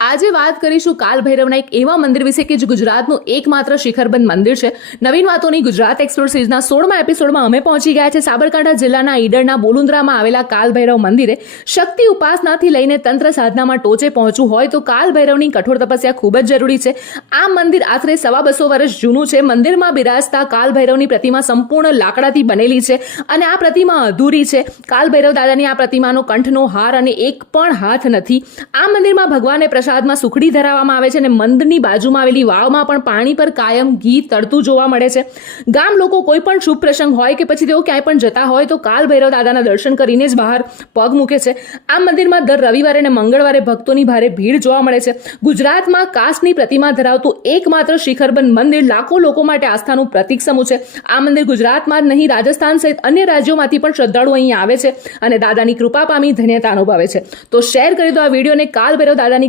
આજે વાત કરીશું કાલ ભૈરવના એક એવા મંદિર વિશે કે જે ગુજરાતનું એકમાત્ર શિખરબંધ મંદિર છે. નવીન વાતોની ગુજરાત એક્સપ્લોર સિરીઝના સોળમા એપિસોડમાં અમે પહોંચી ગયા છે. સાબરકાંઠા જિલ્લાના ઈડરના બોલુંદ્રામાં આવેલા કાલ ભૈરવ મંદિરે શક્તિ ઉપાસનાથી લઈને તંત્ર સાધનામાં ટોચે પહોંચવું હોય તો કાલ ભૈરવની કઠોર તપસ્યા ખૂબ જ જરૂરી છે. આ મંદિર આશરે સવા બસો વર્ષ જૂનું છે. મંદિરમાં બિરાજતા કાલ ભૈરવની પ્રતિમા સંપૂર્ણ લાકડાથી બનેલી છે અને આ પ્રતિમા અધૂરી છે. કાલ ભૈરવ દાદાની આ પ્રતિમાનો કંઠનો હાર અને એક પણ હાથ નથી. આ મંદિરમાં ભગવાનને પ્રસાદમાં સુખડી ધરાવવામાં આવે છે અને મંદની બાજુમાં આવેલી વાવમાં પણ પાણી પર કાયમ ઘી તળતું જોવા મળે છે. ગામ લોકો કોઈ પણ શુભ પ્રસંગ હોય કે પછી તેઓ ક્યાંય પણ જતા હોય તો કાલ ભૈરવ દાદાના દર્શન કરીને જ બહાર પગ મૂકે છે. આ મંદિરમાં દર રવિવારે અને મંગળવારે ભક્તોની ભારે ભીડ જોવા મળે છે. ગુજરાતમાં કાચની પ્રતિમા ધરાવતું એકમાત્ર શિખરબંધ મંદિર લાખો લોકો માટે આસ્થાનું પ્રતીક સમૂહ છે. આ મંદિર ગુજરાતમાં નહીં, રાજસ્થાન સહિત અન્ય રાજ્યોમાંથી પણ શ્રદ્ધાળુઓ અહીં આવે છે અને દાદાની કૃપા પામી ધન્યતા અનુભવે છે. તો શેર કરી દો આ વિડીયોને કાલ ભૈરવ દાદાની